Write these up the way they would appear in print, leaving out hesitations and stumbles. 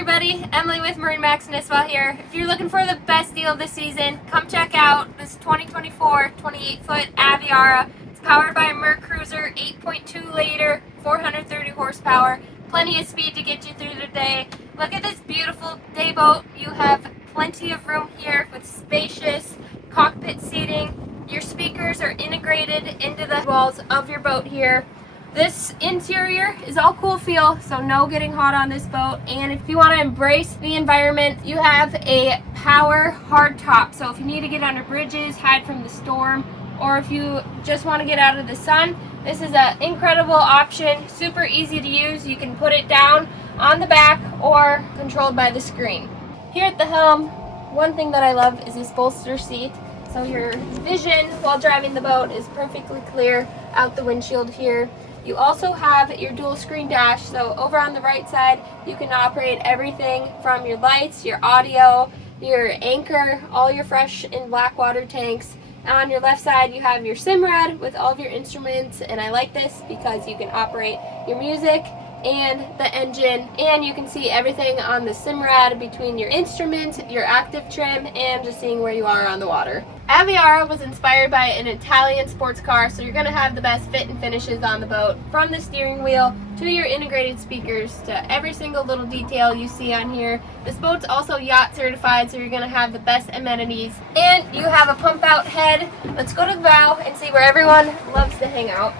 everybody, Emily with MarineMax Nisswa here. If you're looking for the best deal this season, come check out this 2024 28-foot Aviara. It's powered by a MerCruiser 8.2 liter, 430 horsepower, plenty of speed to get you through the day. Look at this beautiful day boat. You have plenty of room here with spacious cockpit seating. Your speakers are integrated into the walls of your boat here. This interior is all cool feel, so no getting hot on this boat. And if you want to embrace the environment, you have a power hard top. So if you need to get under bridges, hide from the storm, or if you just want to get out of the sun, this is an incredible option. Super easy to use. You can put it down on the back or controlled by the screen. Here at the helm, one thing that I love is this bolster seat. So your vision while driving the boat is perfectly clear out the windshield here. You also have your dual screen dash, so over on the right side you can operate everything from your lights, your audio, your anchor, all your fresh and black water tanks. On your left side you have your SIM-rad with all of your instruments, and I like this because you can operate your music and the engine, and you can see everything on the SIM-rad between your instruments, your active trim, and just seeing where you are on the water. Aviara was inspired by an Italian sports car, so you're going to have the best fit and finishes on the boat, from the steering wheel to your integrated speakers to every single little detail you see on here. This boat's also yacht certified, so you're going to have the best amenities, and you have a pump out head. Let's go to the bow and see where everyone loves to hang out.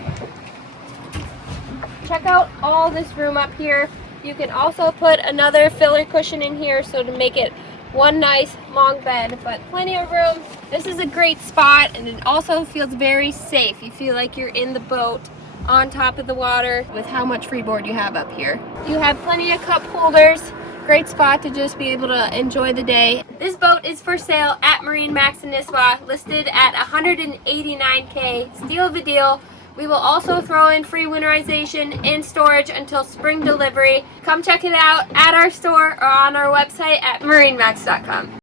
Check out all this room up here. You can also put another filler cushion in here, so to make it one nice long bed, but plenty of room. This is a great spot, and it also feels very safe. You feel like you're in the boat on top of the water with how much freeboard you have up here. You have plenty of cup holders. Great spot to just be able to enjoy the day. This boat is for sale at MarineMax Nisswa, listed at $189K. Steal of a deal. We will also throw in free winterization and storage until spring delivery. Come check it out at our store or on our website at MarineMax.com.